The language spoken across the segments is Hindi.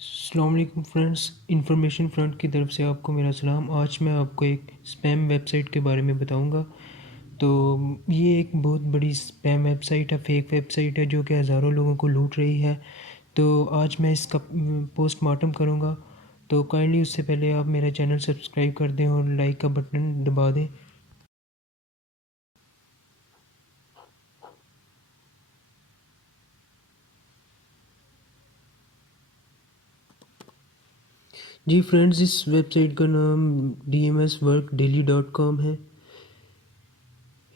अस्सलाम वालेकुम फ्रेंड्स, इंफॉर्मेशन फ्रंट की तरफ से आपको मेरा सलाम। आज मैं आपको एक स्पैम वेबसाइट के बारे में बताऊंगा। तो ये एक बहुत बड़ी स्पैम वेबसाइट है, फेक वेबसाइट है जो कि हज़ारों लोगों को लूट रही है। तो आज मैं इसका पोस्टमार्टम करूंगा। तो काइंडली उससे पहले आप मेरा चैनल सब्सक्राइब कर दें और लाइक का बटन दबा दें। जी फ्रेंड्स, इस वेबसाइट का नाम dmsworkdaily.com है।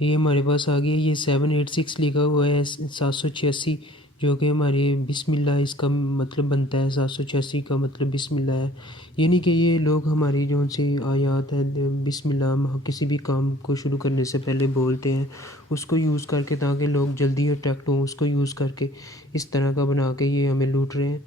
ये हमारे पास आ गया। ये 786 लिखा हुआ है, 786, जो कि हमारे बिस्मिल्लाह इसका मतलब बनता है। 786 का मतलब बिस्मिल्लाह है। यानी कि ये लोग हमारी जो सी आयात है, बिस्मिल्लाह, हम किसी भी काम को शुरू करने से पहले बोलते हैं, उसको यूज़ करके, ताकि लोग जल्दी अट्रैक्ट हों, उसको यूज़ करके इस तरह का बना के ये हमें लूट रहे हैं।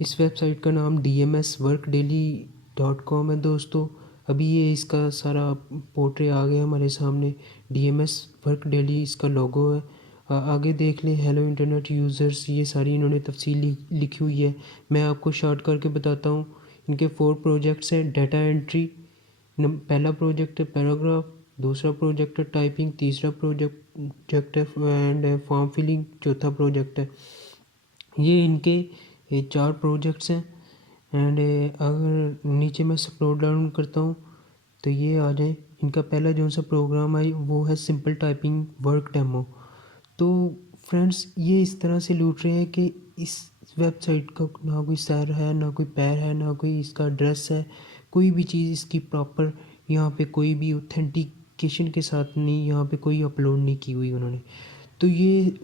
इस वेबसाइट का नाम dmsworkdaily.com है दोस्तों। अभी ये इसका सारा पोर्ट्रे आ गया हमारे सामने। DMS वर्क डेली इसका लोगो है। आगे देख लें, हेलो इंटरनेट यूज़र्स, ये सारी इन्होंने तफसील लिखी हुई है। मैं आपको शॉर्ट करके बताता हूँ। इनके 4 प्रोजेक्ट्स हैं। डाटा एंट्री पहला प्रोजेक्ट है, पैराग्राफ दूसरा प्रोजेक्ट है, टाइपिंग तीसरा प्रोजेक्ट है, एंड फॉर्म फिलिंग चौथा प्रोजेक्ट है। ये इनके 4 प्रोजेक्ट्स हैं। एंड अगर नीचे मैं स्क्रॉल डाउन करता हूँ तो ये आ जाए। इनका पहला जो सा प्रोग्राम है वो है सिंपल टाइपिंग वर्क डेमो। तो फ्रेंड्स, ये इस तरह से लूट रहे हैं कि इस वेबसाइट का ना कोई सर है, ना कोई पैर है, ना कोई इसका एड्रेस है। कोई भी चीज़ इसकी प्रॉपर यहाँ पे कोई भी ऑथेंटिकेशन के साथ नहीं, यहाँ पे कोई अपलोड नहीं की हुई उन्होंने। तो ये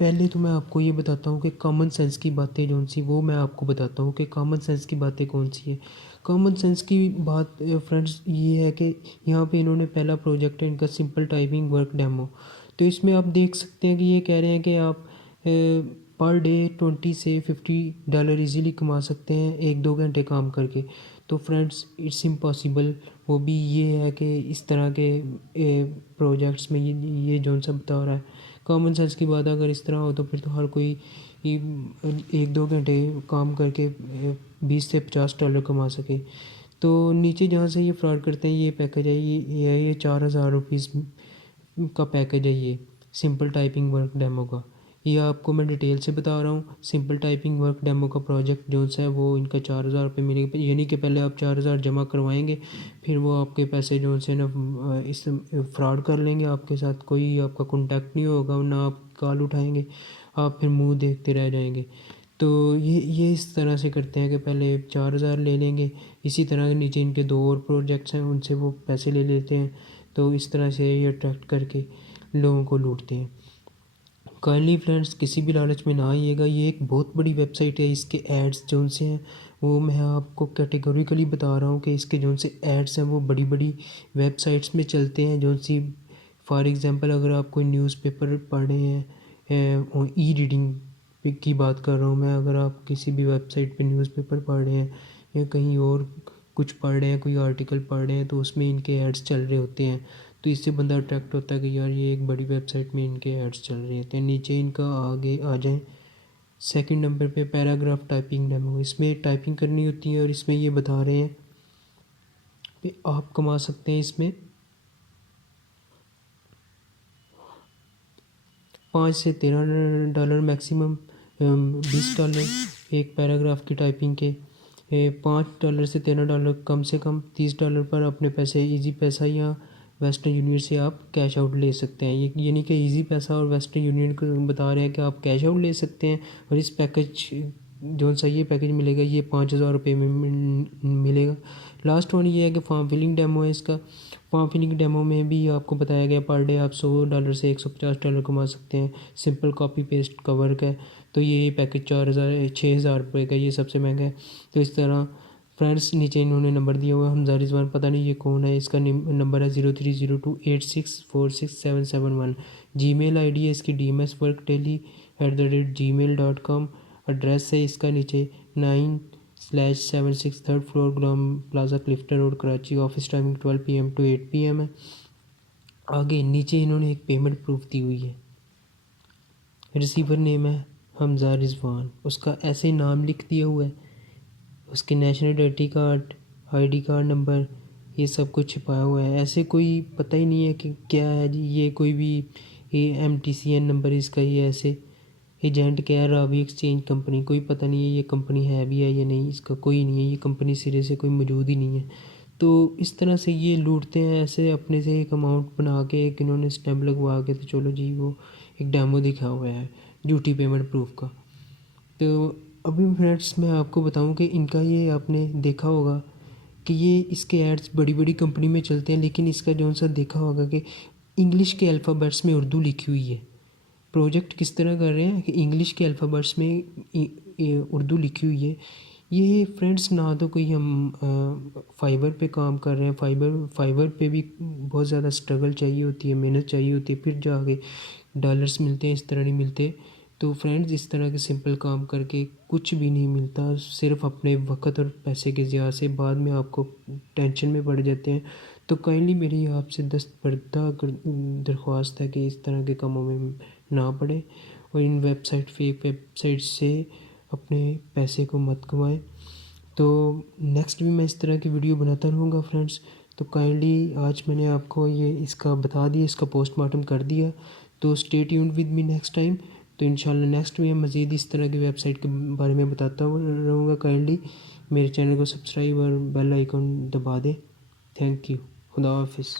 पहले तो मैं आपको ये बताता हूँ कि कॉमन सेंस की बातें जो सी, वो मैं आपको बताता हूँ कि कॉमन सेंस की बातें कौन सी है। कॉमन सेंस की बात फ्रेंड्स ये है कि यहाँ पे इन्होंने पहला प्रोजेक्ट है इनका सिंपल टाइपिंग वर्क डेमो। तो इसमें आप देख सकते हैं कि ये कह रहे हैं कि आप पर डे 20 से $50 इजीली कमा सकते हैं 1-2 घंटे काम करके। तो फ्रेंड्स, इट्स इम्पॉसिबल। वो भी ये है कि इस तरह के प्रोजेक्ट्स में ये जो सा बता रहा है। कॉमन सेंस की बात अगर इस तरह हो तो फिर तो हर कोई 1-2 घंटे काम करके 20 से $50 कमा सके। तो नीचे जहाँ से ये फ्रॉड करते हैं, ये पैकेज है, ये 4000 रुपीज़ का पैकेज है। ये सिंपल टाइपिंग वर्क डेमो का, ये आपको मैं डिटेल से बता रहा हूँ। सिंपल टाइपिंग वर्क डेमो का प्रोजेक्ट जो सा है वो इनका 4000 रुपये मिलेगा। यानी कि पहले आप 4000 जमा करवाएंगे, फिर वो आपके पैसे जो से ना इस फ्रॉड कर लेंगे आपके साथ। कोई आपका कॉन्टैक्ट नहीं होगा, ना आप कॉल उठाएंगे, आप फिर मुंह देखते रह जाएंगे। तो ये इस तरह से करते हैं कि पहले 4000 ले लेंगे। इसी तरह नीचे इनके 2 और प्रोजेक्ट्स हैं, उनसे वो पैसे ले लेते हैं। तो इस तरह से ये अट्रैक्ट करके लोगों को लूटते हैं। काइंडली फ्रेंड्स, किसी भी लालच में ना आइएगा। ये एक बहुत बड़ी वेबसाइट है। इसके एड्स जो से हैं वो मैं आपको कैटेगोरिकली बता रहा हूँ कि इसके जो से एड्स हैं वो बड़ी बड़ी वेबसाइट्स में चलते हैं। जो सी फॉर एग्ज़ाम्पल, अगर आप कोई न्यूज़पेपर पढ़ रहे हैं, ई रीडिंग की बात कर रहा हूँ मैं, अगर आप किसी भी वेबसाइट पे न्यूज़पेपर पढ़ रहे हैं या कहीं और कुछ पढ़ रहे हैं, कोई आर्टिकल पढ़ रहे हैं, तो उसमें इनके एड्स चल रहे होते हैं। तो इससे बंदा अट्रैक्ट होता है कि यार ये एक बड़ी वेबसाइट में इनके एड्स चल रहे होते हैं। नीचे इनका आगे आ जाएं, सेकंड नंबर पे पैराग्राफ टाइपिंग डेमो। इसमें टाइपिंग करनी होती है और इसमें ये बता रहे हैं कि आप कमा सकते हैं इसमें $5 से $13 मैक्सिमम, $20 एक पैराग्राफ की टाइपिंग के। $5 से $13 कम से कम। $30 पर अपने पैसे इजी पैसा या वेस्टर्न यूनियन से आप कैश आउट ले सकते हैं। ये यानी कि इजी पैसा और वेस्टर्न यूनियन को बता रहे हैं कि आप कैश आउट ले सकते हैं। और इस पैकेज जो सा ये पैकेज मिलेगा, ये 5000 रुपये में मिलेगा। लास्ट वन ये है कि फॉर्म फिलिंग डेमो है इसका। फॉर्म फिलिंग डेमो में भी आपको बताया गया पर डे आप $100 से $150 कमा सकते हैं। सिंपल कॉपी पेस्ट का वर्क है। तो ये पैकेज 6000 का, ये सबसे महंगा है। तो इस तरह फ्रेंड्स, नीचे इन्होंने नंबर दिया हुआ है। हमजा रिजवान, पता नहीं ये कौन है। इसका नंबर है 030286464771। जीमेल आईडी है इसकी dmsworkdaily@gmail.com। एड्रेस है इसका नीचे 9/76 3rd floor, Ghulam plaza, Clifton road, Karachi. Office timing 12 PM to 8 PM है। आगे नीचे इन्होंने एक पेमेंट प्रूफ दी हुई है। रिसीवर नेम है हमज़ा रिजवान, उसका ऐसे नाम लिख दिया हुआ है, उसके national identity card, ID card number, ये सब कुछ छिपाया हुआ है। ऐसे कोई पता ही नहीं है कि क्या है जी, ये कोई भी ये MTCN नंबर इसका, ये ऐसे एजेंट क्या है, रावी एक्सचेंज कंपनी, कोई पता नहीं है ये कंपनी है भी है या नहीं, इसका कोई नहीं है, ये कंपनी सिरे से कोई मौजूद ही नहीं है। तो इस तरह से ये लूटते हैं, ऐसे अपने से एक अमाउंट बना के एक इन्होंने स्टैम्प लगवा के, तो चलो जी वो एक डेमो दिखा हुआ है झूठी पेमेंट प्रूफ का। तो अभी फ्रेंड्स मैं आपको बताऊं कि इनका ये आपने देखा होगा कि ये इसके एड्स बड़ी बड़ी कंपनी में चलते हैं, लेकिन इसका जो सा देखा होगा कि इंग्लिश के अल्फ़ाबेट्स में उर्दू लिखी हुई है। प्रोजेक्ट किस तरह कर रहे हैं कि इंग्लिश के अल्फ़ाबेट्स में उर्दू लिखी हुई है। ये फ्रेंड्स ना तो कोई हम फाइवर पे काम कर रहे हैं, फाइवर पे भी बहुत ज़्यादा स्ट्रगल चाहिए होती है, मेहनत चाहिए होती है, फिर जाके डॉलर्स मिलते हैं, इस तरह नहीं मिलते। तो फ्रेंड्स इस तरह के सिंपल काम करके कुछ भी नहीं मिलता, सिर्फ अपने वक्त और पैसे के ज़िया से बाद में आपको टेंशन में पड़ जाते हैं। तो काइंडली मेरी आपसे दस्तबरदा दरख्वास्त है कि इस तरह के कामों में ना पड़े और इन फेक वेबसाइट से अपने पैसे को मत कमाएं। तो नेक्स्ट भी मैं इस तरह की वीडियो बनाता रहूँगा फ्रेंड्स। तो काइंडली आज मैंने आपको ये इसका बता दिया, इसका पोस्टमार्टम कर दिया। तो stay tuned with me next time. तो इंशाल्लाह नेक्स्ट में मज़ीद इस तरह की वेबसाइट के बारे में बताता रहूँगा। काइंडली मेरे चैनल को सब्सक्राइब और बेल आइकन दबा दें। Thank you. खुदा हाफिज़।